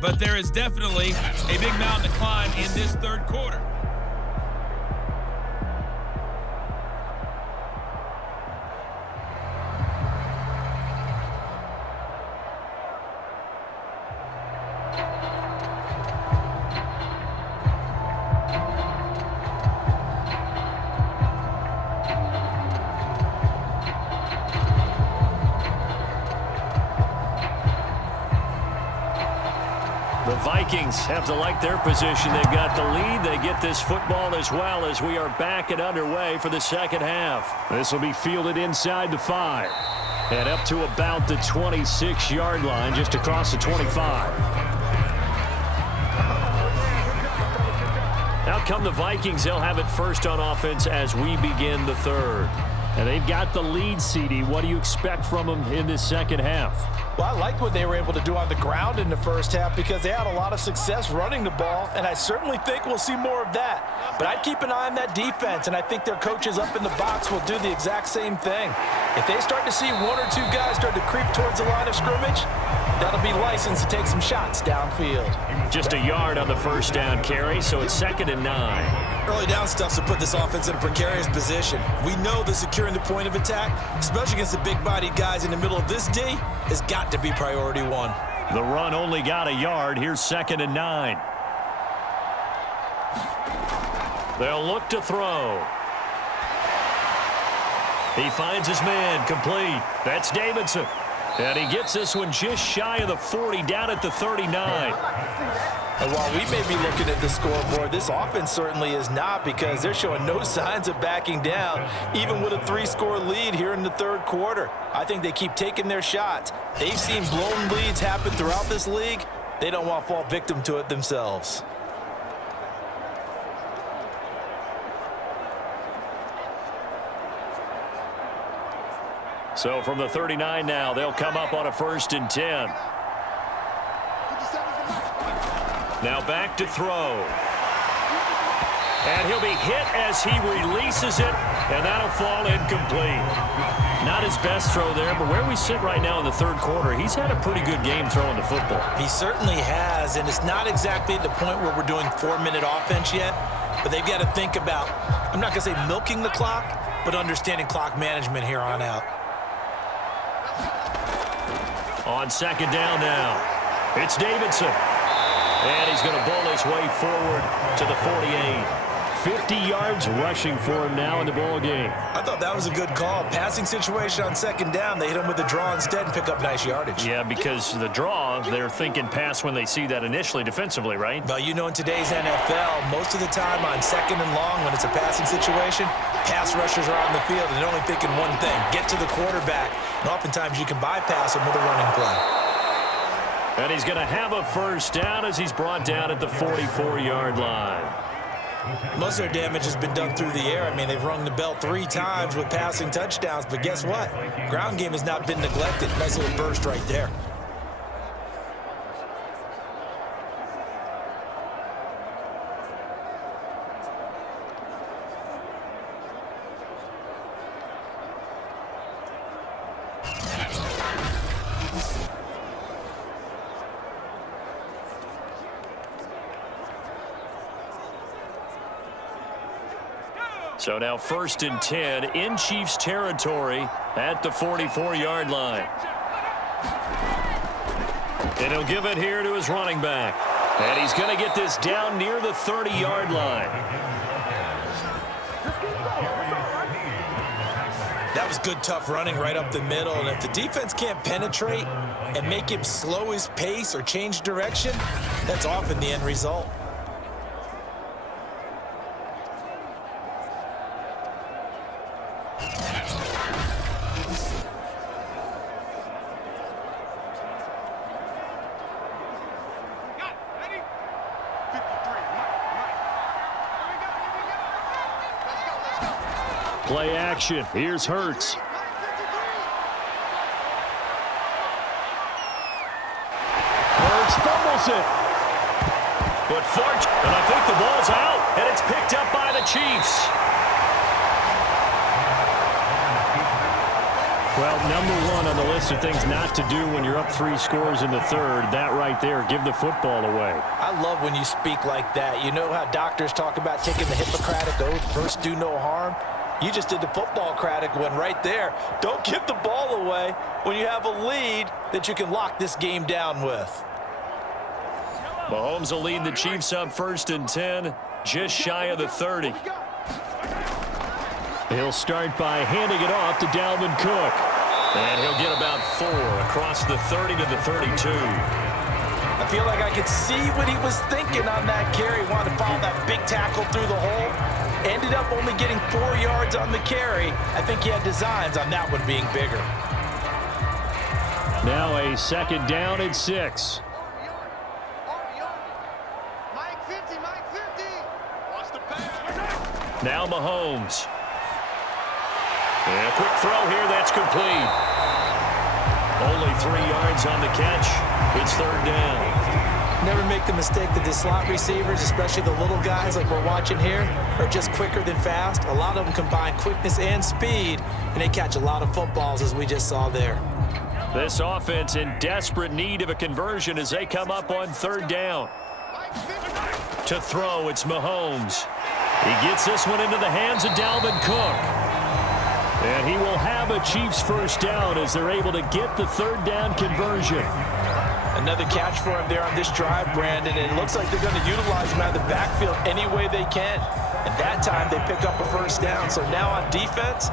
but there is definitely a big mountain to climb in this third quarter. The Vikings have to like their position. They've got the lead. They get this football as well as we are back and underway for the second half. This will be fielded inside the 5. And up to about the 26-yard line, just across the 25. Out come the Vikings. They'll have it first on offense as we begin the third. And they've got the lead, CD. What do you expect from them in this second half? Well, I liked what they were able to do on the ground in the first half because they had a lot of success running the ball, and I certainly think we'll see more of that. But I'd keep an eye on that defense, and I think their coaches up in the box will do the exact same thing. If they start to see one or two guys start to creep towards the line of scrimmage, that'll be licensed to take some shots downfield. Just a yard on the first down carry, so it's 2nd and 9. Early down stuff to put this offense in a precarious position. We know that securing the point of attack, especially against the big-bodied guys in the middle of this D, has got to be priority one. The run only got a yard. Here's 2nd and 9. They'll look to throw. He finds his man, complete. That's Davidson. And he gets this one just shy of the 40, down at the 39. And while we may be looking at the scoreboard, this offense certainly is not, because they're showing no signs of backing down, even with a 3-score lead here in the third quarter. I think they keep taking their shots. They've seen blown leads happen throughout this league. They don't want to fall victim to it themselves. So from the 39 now, they'll come up on a 1st and 10. Now back to throw. And he'll be hit as he releases it, and that'll fall incomplete. Not his best throw there, but where we sit right now in the third quarter, he's had a pretty good game throwing the football. He certainly has, and it's not exactly at the point where we're doing 4-minute offense yet, but they've got to think about, I'm not going to say milking the clock, but understanding clock management here on out. On 2nd down now, it's Davidson. And he's going to bowl his way forward to the 48. 50 yards rushing for him now in the ball game. I thought that was a good call. Passing situation on 2nd down. They hit him with the draw instead and pick up nice yardage. Yeah, because the draw, they're thinking pass when they see that initially defensively, right? Well, you know, in today's NFL, most of the time on 2nd and long when it's a passing situation, pass rushers are on the field and they're only thinking one thing, get to the quarterback. And oftentimes you can bypass him with a running play. And he's going to have a first down as he's brought down at the 44-yard line. Most of their damage has been done through the air. I mean, they've rung the bell 3 times with passing touchdowns, but guess what? Ground game has not been neglected. Nice little burst right there. So now 1st and 10 in Chiefs territory at the 44-yard line. And he'll give it here to his running back. And he's going to get this down near the 30-yard line. That was good, tough running right up the middle. And if the defense can't penetrate and make him slow his pace or change direction, that's often the end result. Play action. Here's Hurts. Hurts fumbles it. But and I think the ball's out, and it's picked up by the Chiefs. Well, number one on the list of things not to do when you're up 3 scores in the third, that right there, give the football away. I love when you speak like that. You know how doctors talk about taking the Hippocratic Oath, first do no harm? You just did the football-cratic one right there. Don't give the ball away when you have a lead that you can lock this game down with. Mahomes will lead the Chiefs up 1st and 10, just shy of the 30. He'll start by handing it off to Dalvin Cook. And he'll get about 4 across the 30 to the 32. I feel like I could see what he was thinking on that carry. Wanted to follow that big tackle through the hole. Ended up only getting 4 yards on the carry. I think he had designs on that one being bigger. Now a 2nd down and 6. Now Mahomes. And a quick throw here, that's complete. Only 3 yards on the catch. It's 3rd down. Never make the mistake that the slot receivers, especially the little guys like we're watching here, are just quicker than fast. A lot of them combine quickness and speed, and they catch a lot of footballs, as we just saw there. This offense in desperate need of a conversion as they come up on 3rd down. To throw, it's Mahomes. He gets this one into the hands of Dalvin Cook. And he will have a Chiefs 1st down as they're able to get the 3rd down conversion. Another catch for him there on this drive, Brandon, and it looks like they're going to utilize him out of the backfield any way they can. And that time they pick up a 1st down. So now on defense,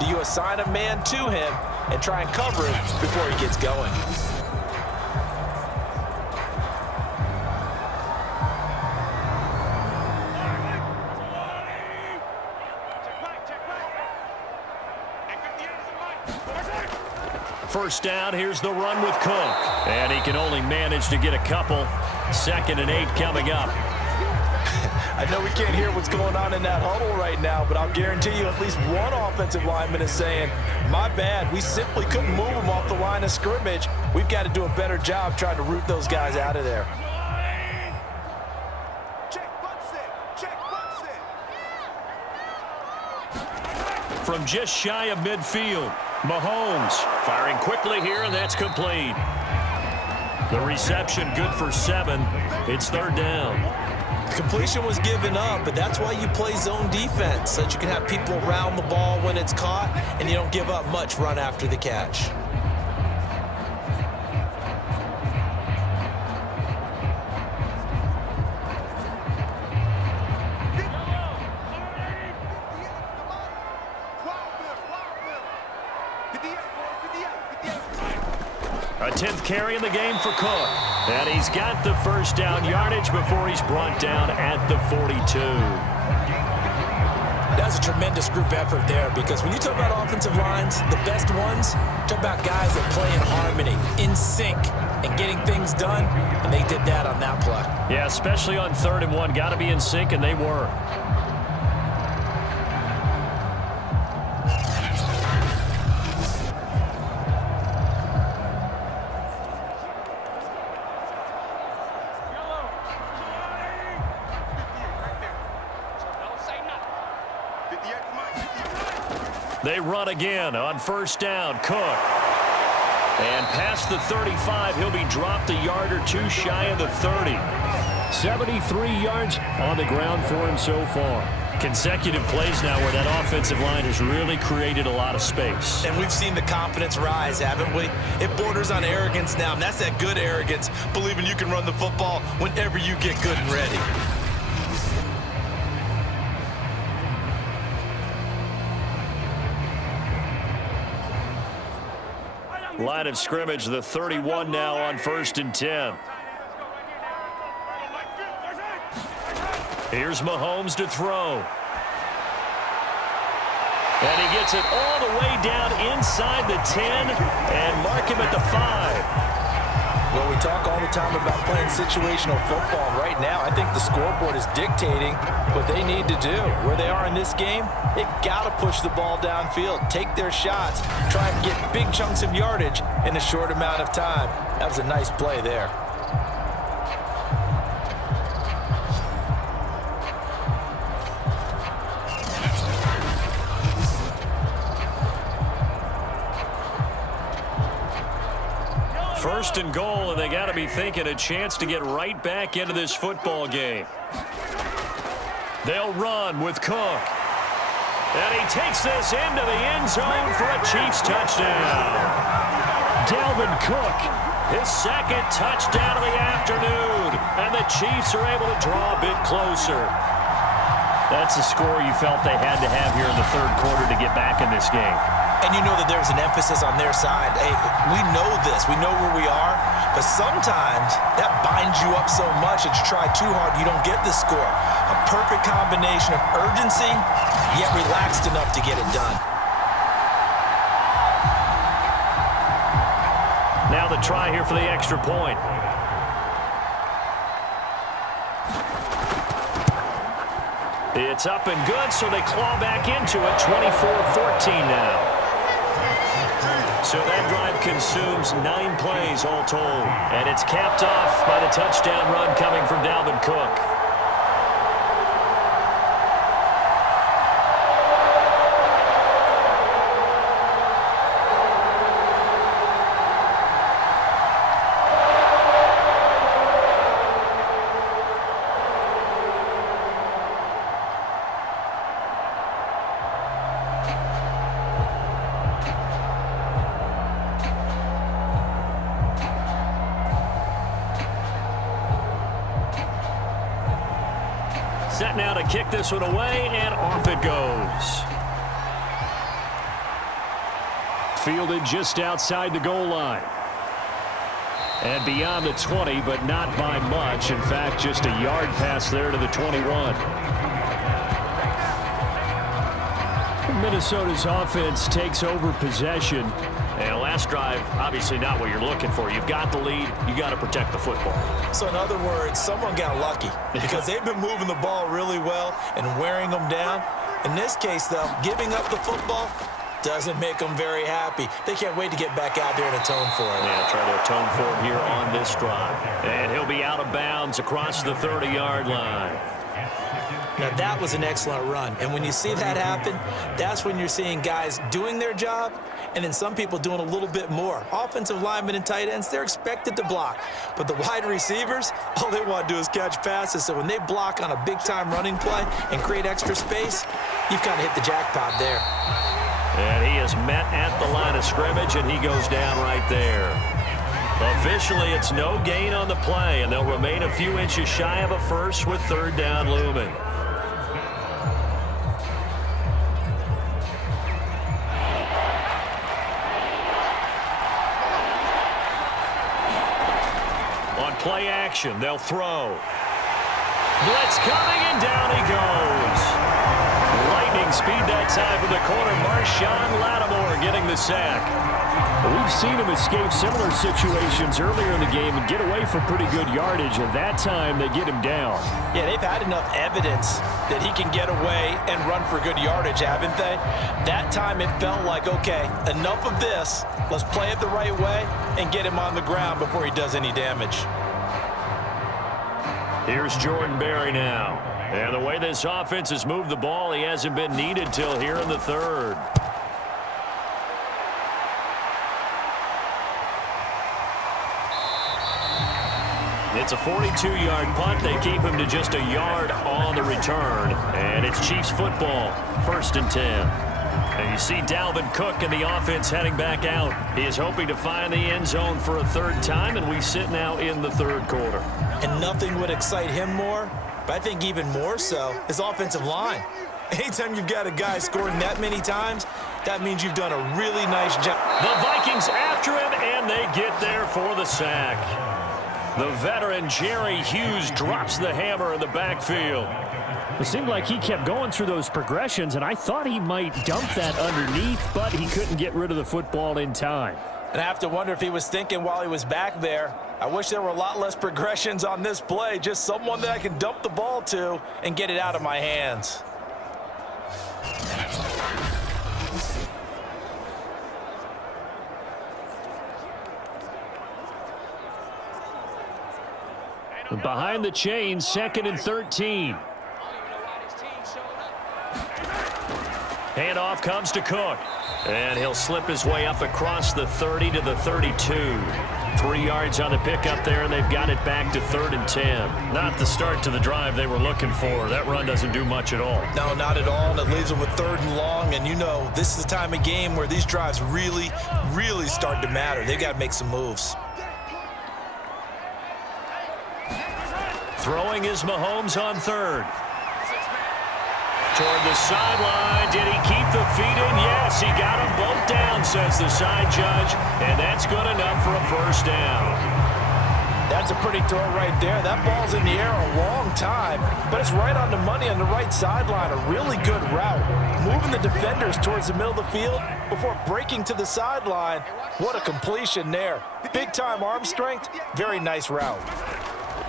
do you assign a man to him and try and cover him before he gets going? First down, here's the run with Cook. And he can only manage to get a couple. 2nd and 8 coming up. I know we can't hear what's going on in that huddle right now, but I'll guarantee you at least one offensive lineman is saying, my bad, we simply couldn't move them off the line of scrimmage. We've got to do a better job trying to root those guys out of there. From just shy of midfield, Mahomes firing quickly here, and that's complete. The reception good for 7. It's 3rd down. Completion was given up, but that's why you play zone defense, so that you can have people around the ball when it's caught, and you don't give up much run after the catch. A 10th carry in the game for Cook. And he's got the 1st down yardage before he's brought down at the 42. That's a tremendous group effort there, because when you talk about offensive lines, the best ones, talk about guys that play in harmony, in sync, and getting things done, and they did that on that play. Yeah, especially on 3rd and 1. Got to be in sync, and they were. They run again on 1st down. Cook. And past the 35, he'll be dropped a yard or 2 shy of the 30. 73 yards on the ground for him so far. Consecutive plays now where that offensive line has really created a lot of space. And we've seen the confidence rise, haven't we? It borders on arrogance now, and that's that good arrogance, believing you can run the football whenever you get good and ready. Line of scrimmage, the 31 now on 1st and 10. Here's Mahomes to throw. And he gets it all the way down inside the 10 and mark him at the 5. Well, we talk all the time about playing situational football. Right now, I think the scoreboard is dictating what they need to do. Where they are in this game, they've got to push the ball downfield, take their shots, try and get big chunks of yardage in a short amount of time. That was a nice play there. First and goal, and they got to be thinking a chance to get right back into this football game. They'll run with Cook. And he takes this into the end zone for a Chiefs touchdown. Dalvin Cook, his second touchdown of the afternoon. And the Chiefs are able to draw a bit closer. That's a score you felt they had to have here in the third quarter to get back in this game. And you know that there's an emphasis on their side. Hey, we know this. We know where we are. But sometimes that binds you up so much that you try too hard, you don't get the score. A perfect combination of urgency, yet relaxed enough to get it done. Now the try here for the extra point. It's up and good, so they claw back into it, 24-14 now. So that drive consumes 9 plays all told. And it's capped off by the touchdown run coming from Dalvin Cook. Set now to kick this one away, and off it goes. Fielded just outside the goal line. And beyond the 20, but not by much. In fact, just a yard pass there to the 21. Minnesota's offense takes over possession. And last drive, obviously not what you're looking for. You've got the lead. You got to protect the football. So in other words, someone got lucky because they've been moving the ball really well and wearing them down. In this case, though, giving up the football doesn't make them very happy. They can't wait to get back out there and atone for it. Yeah, try to atone for it here on this drive. And he'll be out of bounds across the 30-yard line. Now, that was an excellent run. And when you see that happen, that's when you're seeing guys doing their job and then some people doing a little bit more. Offensive linemen and tight ends, they're expected to block. But the wide receivers, all they want to do is catch passes. So when they block on a big-time running play and create extra space, you've kind of hit the jackpot there. And he is met at the line of scrimmage, and he goes down right there. Officially, it's no gain on the play, and they'll remain a few inches shy of a first with third down looming. On play action, they'll throw. Blitz coming, and down he goes. Lightning speed that time from the corner. Marshawn Lattimore getting the sack. We've seen him escape similar situations earlier in the game and get away for pretty good yardage, and that time they get him down. Yeah, they've had enough evidence that he can get away and run for good yardage, haven't they? That time it felt like, okay, enough of this. Let's play it the right way and get him on the ground before he does any damage. Here's Jordan Berry now. And the way this offense has moved the ball, he hasn't been needed till here in the third. It's a 42-yard punt. They keep him to just a yard on the return. And it's Chiefs football, 1st and 10. And you see Dalvin Cook and the offense heading back out. He is hoping to find the end zone for a third time, and we sit now in the third quarter. And nothing would excite him more, but I think even more so, his offensive line. Anytime you've got a guy scoring that many times, that means you've done a really nice job. The Vikings after him, and they get there for the sack. The veteran Jerry Hughes drops the hammer in the backfield. It seemed like he kept going through those progressions, and I thought he might dump that underneath, but he couldn't get rid of the football in time. And I have to wonder if he was thinking while he was back there, I wish there were a lot less progressions on this play, just someone that I can dump the ball to and get it out of my hands. Behind the chains, 2nd and 13. Handoff comes to Cook. And he'll slip his way up across the 30 to the 32. 3 yards on the pickup there, and they've got it back to 3rd and 10. Not the start to the drive they were looking for. That run doesn't do much at all. No, not at all, and it leaves them with 3rd and long, and you know this is the time of game where these drives really, really start to matter. They've got to make some moves. Throwing is Mahomes on 3rd. Toward the sideline. Did he keep the feet in? Yes, he got them both down, says the side judge, and that's good enough for a first down. That's a pretty throw right there. That ball's in the air a long time, but it's right on the money on the right sideline. A really good route. Moving the defenders towards the middle of the field before breaking to the sideline. What a completion there. Big-time arm strength. Very nice route.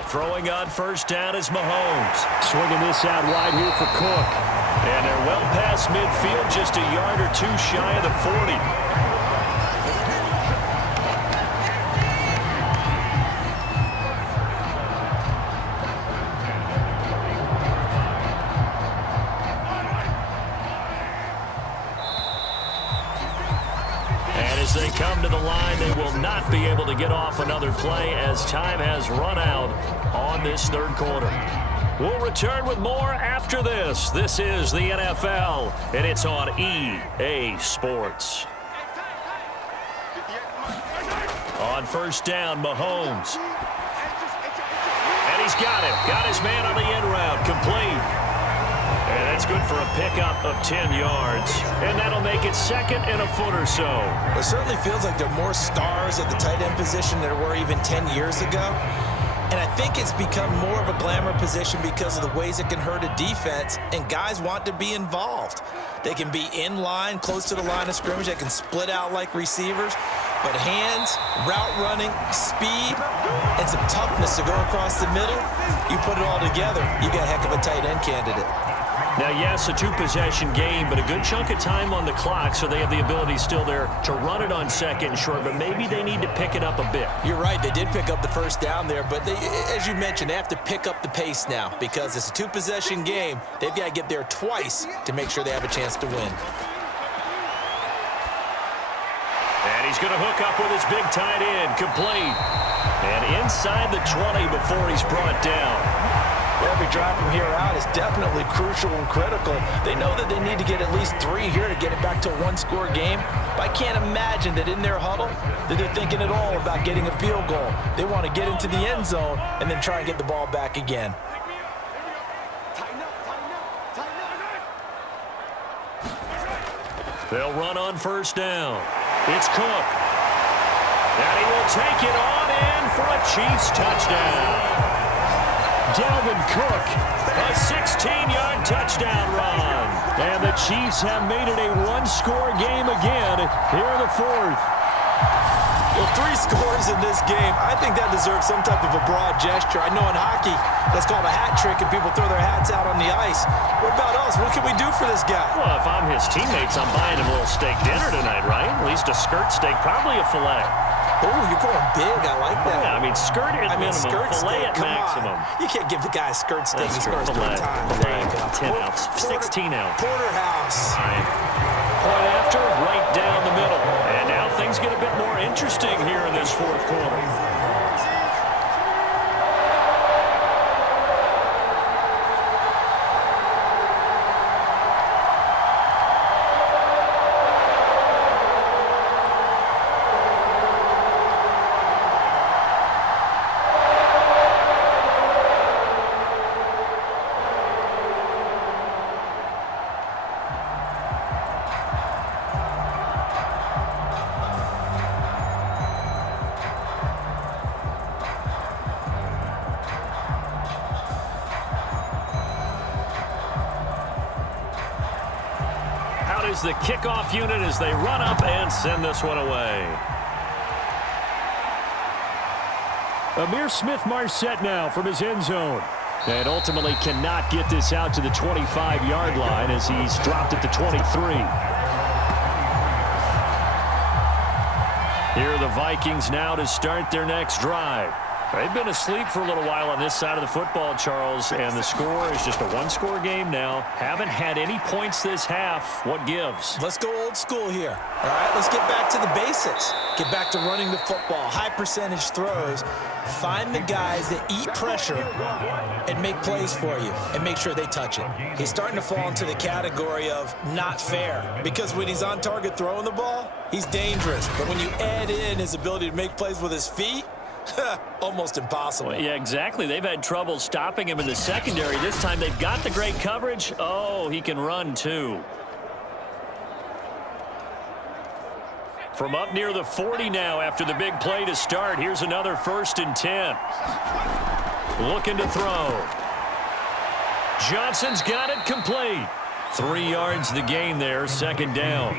Throwing on first down is Mahomes. Swinging this out wide here for Cook. And they're well past midfield, just a yard or 2 shy of the 40. And as they come to the line, they will not be able to get off another play as time has run out on this 3rd quarter. We'll return with more after this. This is the NFL, and it's on EA Sports. On first down, Mahomes. And he's got him. Got his man on the end route. Complete. And that's good for a pickup of 10 yards. And that'll make it 2nd and a foot or so. It certainly feels like there are more stars at the tight end position than there were even 10 years ago. And I think it's become more of a glamour position because of the ways it can hurt a defense, and guys want to be involved. They can be in line, close to the line of scrimmage. They can split out like receivers. But hands, route running, speed, and some toughness to go across the middle, you put it all together, you got a heck of a tight end candidate. Now, yes, a 2-possession game, but a good chunk of time on the clock, so they have the ability still there to run it on 2nd and short, but maybe they need to pick it up a bit. You're right. They did pick up the first down there, but they, as you mentioned, they have to pick up the pace now because it's a 2-possession game. They've got to get there twice to make sure they have a chance to win. And he's going to hook up with his big tight end, complete. And inside the 20 before he's brought down. Every drive from here out is definitely crucial and critical. They know that they need to get at least 3 here to get it back to a 1-score game. But I can't imagine that in their huddle that they're thinking at all about getting a field goal. They want to get into the end zone and then try and get the ball back again. They'll run on first down. It's Cook. And he will take it on in for a Chiefs touchdown. Dalvin Cook, a 16-yard touchdown run. And the Chiefs have made it a 1-score game again here in the 4th. Well, 3 scores in this game. I think that deserves some type of a broad gesture. I know in hockey, that's called a hat trick, and people throw their hats out on the ice. What about us? What can we do for this guy? Well, if I'm his teammates, I'm buying him a little steak dinner tonight, right? At least a skirt steak, probably a filet. Oh, you're going big. I like that. Yeah, I mean, skirt at minimum, filet at maximum. You can't give the guy a skirt steak. He scores 3 times. There you go. 10 ounce, 16 ounce. Porterhouse. Right. Point after, right down the middle. And now things get a bit more interesting here in this 4th quarter. Is the kickoff unit as they run up and send this one away. Amir Smith-Marset now from his end zone. And ultimately cannot get this out to the 25-yard line as he's dropped at the 23. Here are the Vikings now to start their next drive. They've been asleep for a little while on this side of the football, Charles, and the score is just a one-score game now. Haven't had any points this half. What gives? Let's go old school here. All right, let's get back to the basics. Get back to running the football, high percentage throws. Find the guys that eat pressure and make plays for you and make sure they touch it. He's starting to fall into the category of not fair because when he's on target throwing the ball, he's dangerous. But when you add in his ability to make plays with his feet, almost impossible. Well, yeah, exactly. They've had trouble stopping him in the secondary. This time they've got the great coverage. Oh, he can run too. From up near the 40 now after the big play to start. Here's another 1st and 10. Looking to throw. Johnson's got it complete. 3 yards the gain there, 2nd down.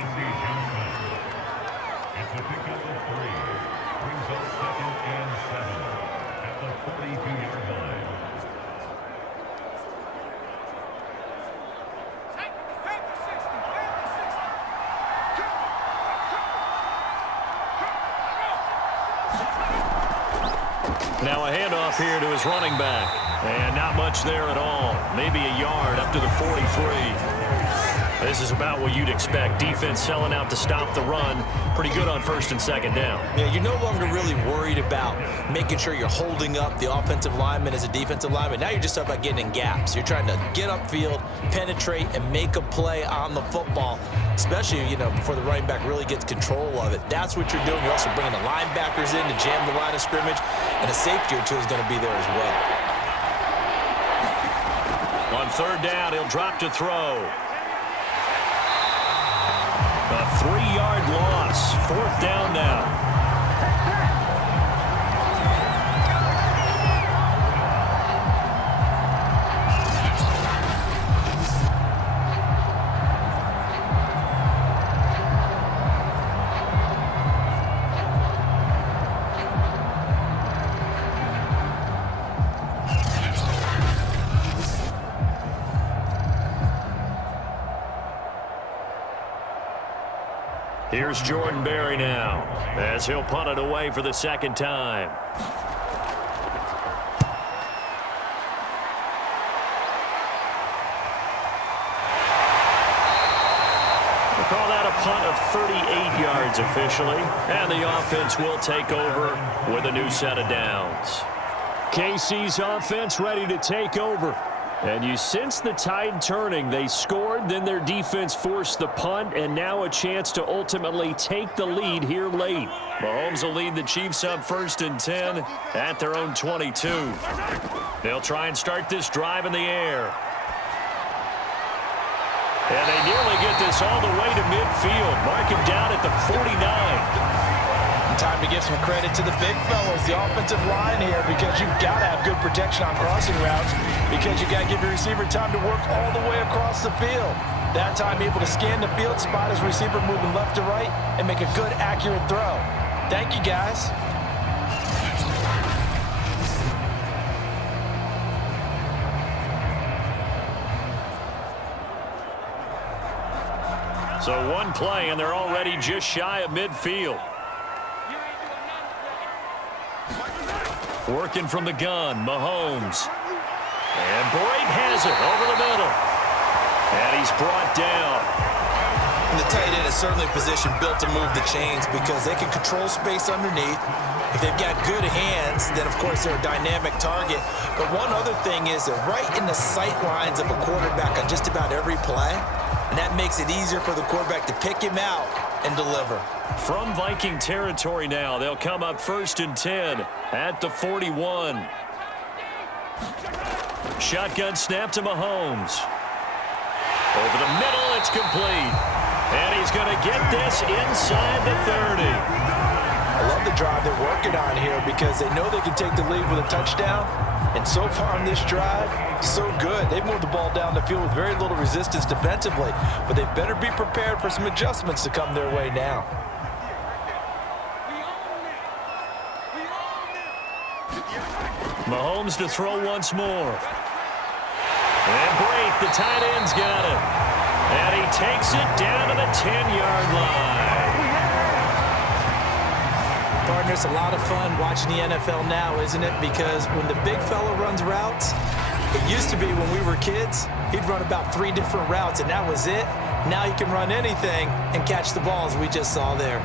Now a handoff here to his running back. And not much there at all. Maybe a yard up to the 43. This is about what you'd expect. Defense selling out to stop the run. Pretty good on 1st and 2nd down. Yeah, you're no longer really worried about making sure you're holding up the offensive lineman as a defensive lineman. Now you're just talking about getting in gaps. You're trying to get upfield, penetrate, and make a play on the football, especially, before the running back really gets control of it. That's what you're doing. You're also bringing the linebackers in to jam the line of scrimmage, and a safety or two is going to be there as well. On 3rd down, he'll drop to throw. A 3-yard loss. 4th down now. Here's Jordan Berry now as he'll punt it away for the 2nd time. We'll call that a punt of 38 yards officially, and the offense will take over with a new set of downs. KC's offense ready to take over. And you sense the tide turning. They scored, then their defense forced the punt, and now a chance to ultimately take the lead here late. Mahomes will lead the Chiefs up 1st and 10 at their own 22. They'll try and start this drive in the air. And they nearly get this all the way to midfield. Mark him down at the 49. Time to give some credit to the big fellas, the offensive line here, because you've got to have good protection on crossing routes, because you got to give your receiver time to work all the way across the field. That time able to scan the field, spot his receiver moving left to right, and make a good, accurate throw. Thank you, guys. So one play, and they're already just shy of midfield. Working from the gun, Mahomes. And Brate has it over the middle. And he's brought down. And the tight end is certainly a position built to move the chains because they can control space underneath. If they've got good hands, then, of course, they're a dynamic target. But one other thing is they're right in the sight lines of a quarterback on just about every play. And that makes it easier for the quarterback to pick him out and deliver. From Viking territory now, they'll come up 1st and 10 at the 41. Shotgun snap to Mahomes. Over the middle, it's complete. And he's going to get this inside the 30. I love the drive they're working on here because they know they can take the lead with a touchdown. And so far on this drive, so good. They've moved the ball down the field with very little resistance defensively, but they better be prepared for some adjustments to come their way now. Mahomes to throw once more. And Brate, the tight end's got it. And he takes it down to the 10-yard line. Pardon Partner, it's a lot of fun watching the NFL now, isn't it? Because when the big fella runs routes, it used to be when we were kids, he'd run about 3 different routes, and that was it. Now he can run anything and catch the balls we just saw there.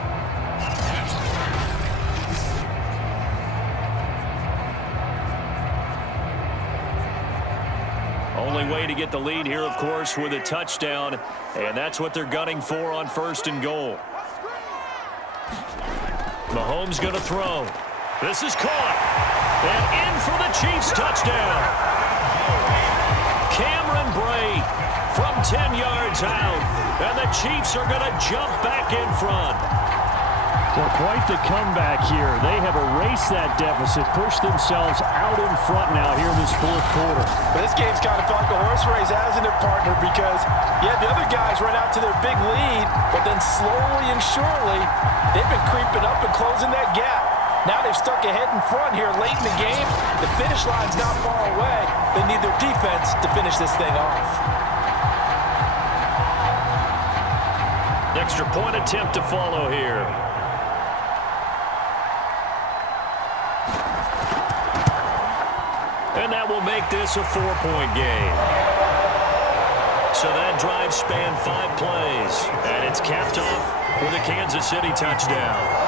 Only way to get the lead here, of course, with a touchdown, and that's what they're gunning for on 1st and goal. Mahomes going to throw. This is caught. And in for the Chiefs touchdown. Cameron Brate from 10 yards out. And the Chiefs are going to jump back in front. Well, quite the comeback here. They have erased that deficit, pushed themselves out in front now here in this 4th quarter. But this game's kind of felt like a horse race, hasn't it, partner? Because, yeah, the other guys run out to their big lead, but then slowly and surely, they've been creeping up and closing that gap. Now they've stuck ahead in front here late in the game. The finish line's not far away. They need their defense to finish this thing off. Extra point attempt to follow here. And that will make this a 4-point game. So that drive spanned 5 plays. And it's capped off with a Kansas City touchdown.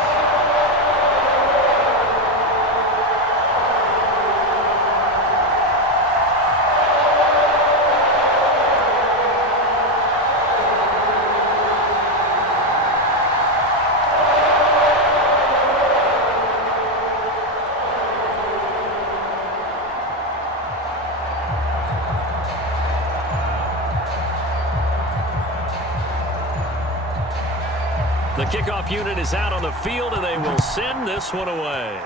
The kickoff unit is out on the field, and they will send this one away.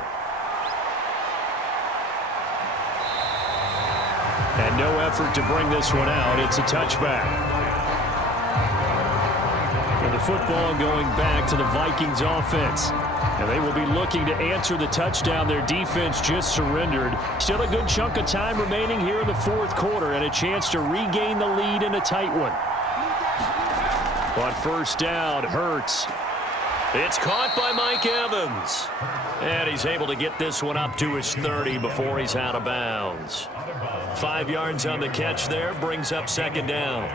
And no effort to bring this one out. It's a touchback. And the football going back to the Vikings offense. And they will be looking to answer the touchdown their defense just surrendered. Still a good chunk of time remaining here in the 4th quarter, and a chance to regain the lead in a tight one. On 1st down, Hurts. It's caught by Mike Evans. And he's able to get this one up to his 30 before he's out of bounds. 5 yards on the catch there, brings up 2nd down.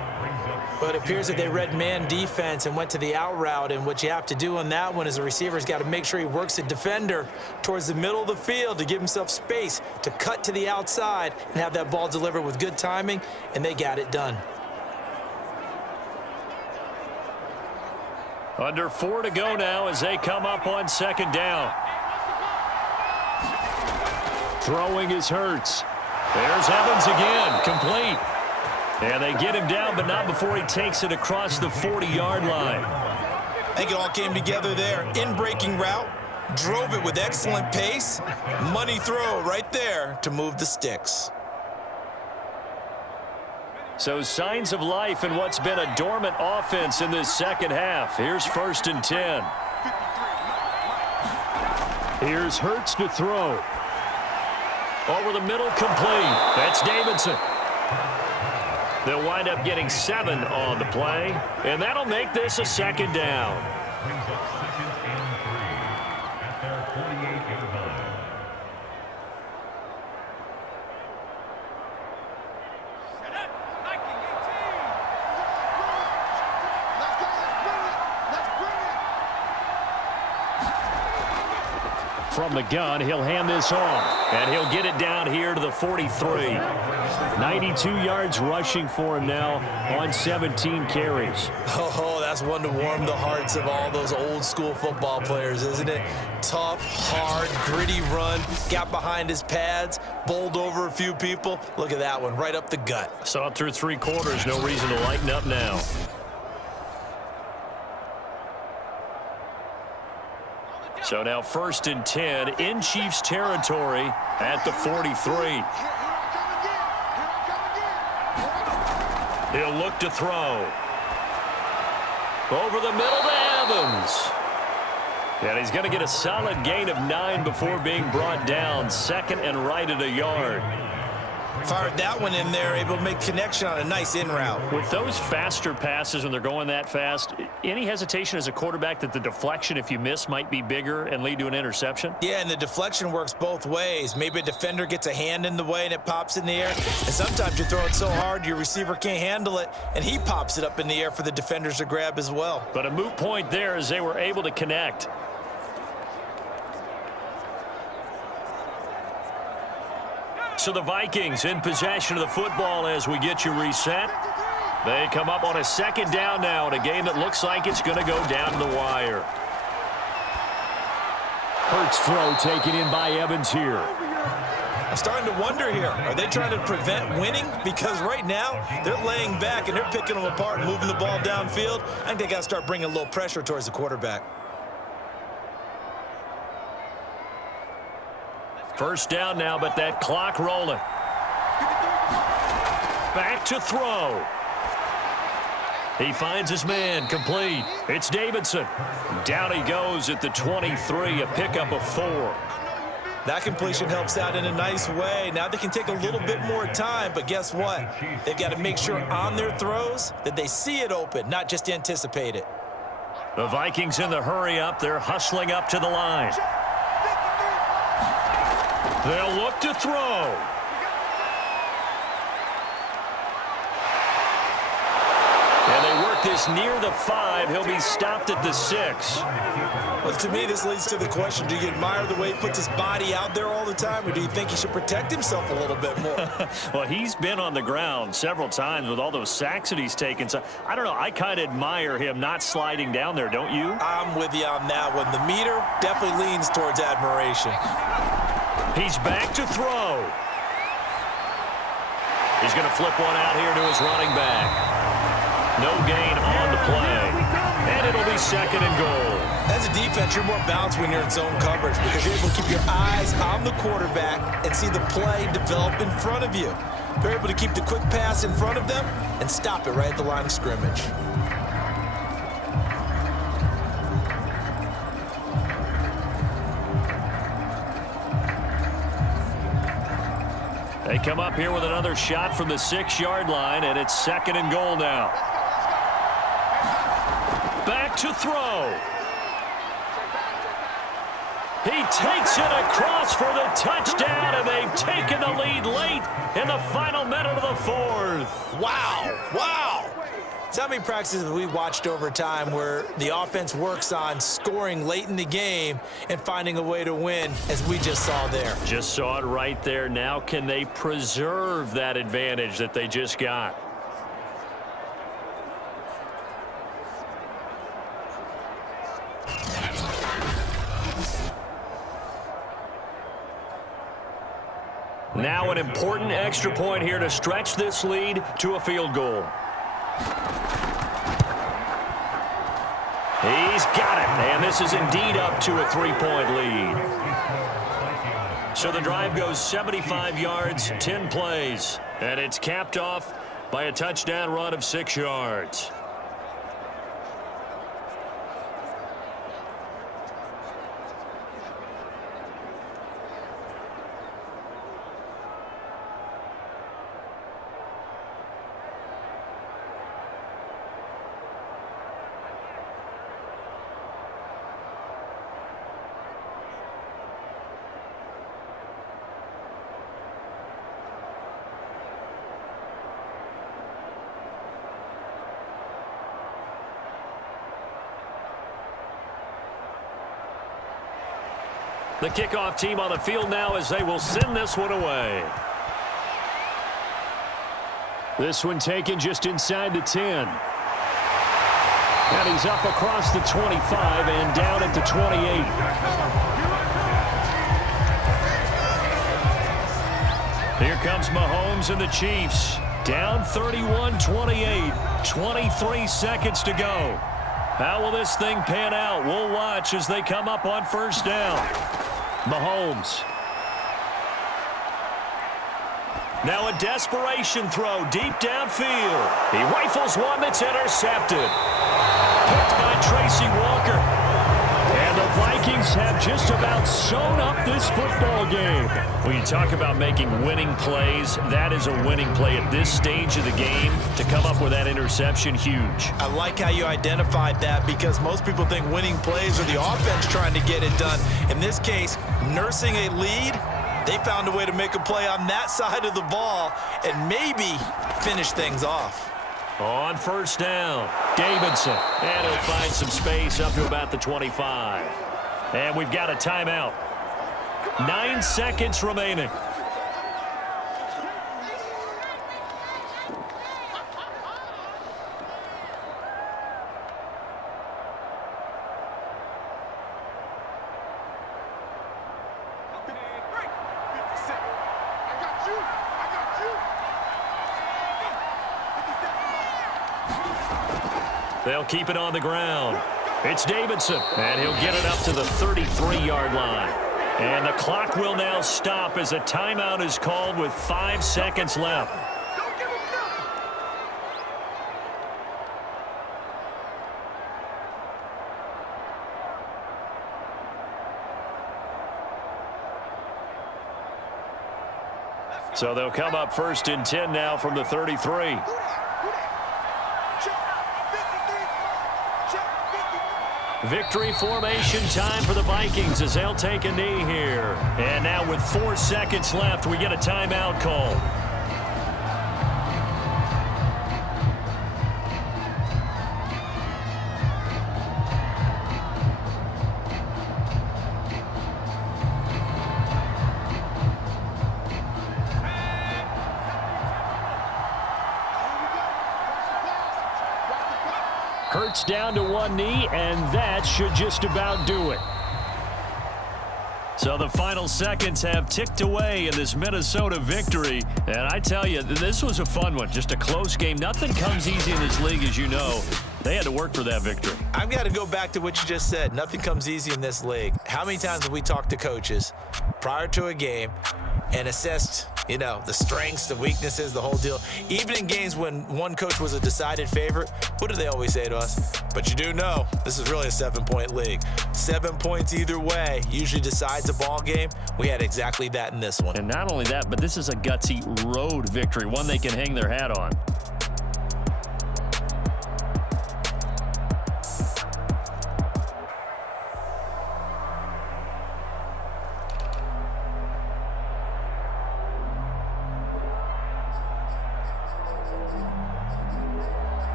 But it appears that they read man defense and went to the out route, and what you have to do on that one is the receiver's got to make sure he works the defender towards the middle of the field to give himself space to cut to the outside and have that ball delivered with good timing, and they got it done. Under 4 to go now as they come up on 2nd down. Throwing is Hurts. There's Evans again, complete. And they get him down, but not before he takes it across the 40-yard line. I think it all came together there. In-breaking route, drove it with excellent pace. Money throw right there to move the sticks. So signs of life in what's been a dormant offense in this 2nd half. Here's 1st and 10. Here's Hurts to throw. Over the middle, complete. That's Davidson. They'll wind up getting 7 on the play, and that'll make this a 2nd down. From the gun, he'll hand this off, and he'll get it down here to the 43. 92 yards rushing for him now on 17 carries. Oh, that's one to warm the hearts of all those old-school football players, isn't it? Tough, hard, gritty run, got behind his pads, bowled over a few people. Look at that one, right up the gut. Saw it through 3 quarters, no reason to lighten up now. So now 1st and 10 in Chiefs territory at the 43. He'll look to throw. Over the middle to Evans. And he's going to get a solid gain of 9 before being brought down. 2nd and right at a yard. Fired that one in there, able to make connection on a nice in route. With those faster passes when they're going that fast, any hesitation as a quarterback that the deflection, if you miss, might be bigger and lead to an interception? Yeah, and the deflection works both ways. Maybe a defender gets a hand in the way and it pops in the air. And sometimes you throw it so hard your receiver can't handle it, and he pops it up in the air for the defenders to grab as well. But a moot point there as they were able to connect. So the Vikings in possession of the football as we get you reset. They come up on a second down now in a game that looks like it's going to go down to the wire. Hurts throw taken in by Evans here. I'm starting to wonder here, are they trying to prevent winning? Because right now, they're laying back and they're picking them apart and moving the ball downfield. I think they got to start bringing a little pressure towards the quarterback. First down now, but that clock rolling. Back to throw. He finds his man, complete. It's Davidson. Down he goes at the 23, a pickup of 4. That completion helps out in a nice way. Now they can take a little bit more time, but guess what? They've got to make sure on their throws that they see it open, not just anticipate it. The Vikings in the hurry up. They're hustling up to the line. They'll look to throw. And they work this near the 5. He'll be stopped at the 6. Well, to me, this leads to the question, do you admire the way he puts his body out there all the time, or do you think he should protect himself a little bit more? Well, he's been on the ground several times with all those sacks that he's taken. So, I don't know. I kind of admire him not sliding down there, don't you? I'm with you on that one. The meter definitely leans towards admiration. He's back to throw. He's going to flip one out here to his running back. No gain on the play. And it'll be second and goal. As a defense, you're more balanced when you're in zone coverage because you're able to keep your eyes on the quarterback and see the play develop in front of you. You're able to keep the quick pass in front of them and stop it right at the line of scrimmage. They come up here with another shot from the 6-yard line, and it's second and goal now. Back to throw. He takes it across for the touchdown, and they've taken the lead late in the final minute of the 4th. Wow. Wow. So how many practices have we watched over time where the offense works on scoring late in the game and finding a way to win, as we just saw there? Just saw it right there. Now can they preserve that advantage that they just got? Now an important extra point here to stretch this lead to a field goal. He's got it, and this is indeed up to a 3-point lead. So the drive goes 75 yards, 10 plays, and it's capped off by a touchdown run of 6 yards. The kickoff team on the field now as they will send this one away. This one taken just inside the 10. And he's up across the 25 and down at the 28. Here comes Mahomes and the Chiefs. Down 31-28. 23 seconds to go. How will this thing pan out? We'll watch as they come up on first down. Mahomes. Now a desperation throw deep downfield. He rifles one that's intercepted. Picked by Tracy Walker. And the Vikings Cheifs have just about sewn up this football game. When you talk about making winning plays, that is a winning play at this stage of the game. To come up with that interception, huge. I like how you identified that because most people think winning plays are the offense trying to get it done. In this case, nursing a lead, they found a way to make a play on that side of the ball and maybe finish things off. On first down, Davidson. And he'll find some space up to about the 25. And we've got a timeout. 9 seconds remaining. They'll keep it on the ground. It's Davidson, and he'll get it up to the 33-yard line. And the clock will now stop as a timeout is called with 5 seconds left. So they'll come up first and 10 now from the 33. Victory formation time for the Vikings as they'll take a knee here. And now with 4 seconds left, we get a timeout call. Hurts down to one knee, and that should just about do it. So the final seconds have ticked away in this Minnesota victory. And I tell you, this was a fun one. Just a close game. Nothing comes easy in this league, as you know. They had to work for that victory. I've got to go back to what you just said. Nothing comes easy in this league. How many times have we talked to coaches prior to a game and assessed, you know, the strengths, the weaknesses, the whole deal? Even in games when one coach was a decided favorite, what do they always say to us? But you do know this is really a 7-point league. 7 points either way usually decides a ball game. We had exactly that in this one. And not only that, but this is a gutsy road victory, one they can hang their hat on.